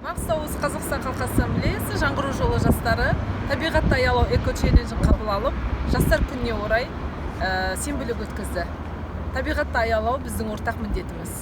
Маңғыстау Қазақстан халқы ассамблеясы жаңғыру жолы жастары табиғатты аялау эко-челленджін қабыл алып, жастар күніне орай сенбілік өткізді. Табиғатты аялау біздің ортақ міндетіміз.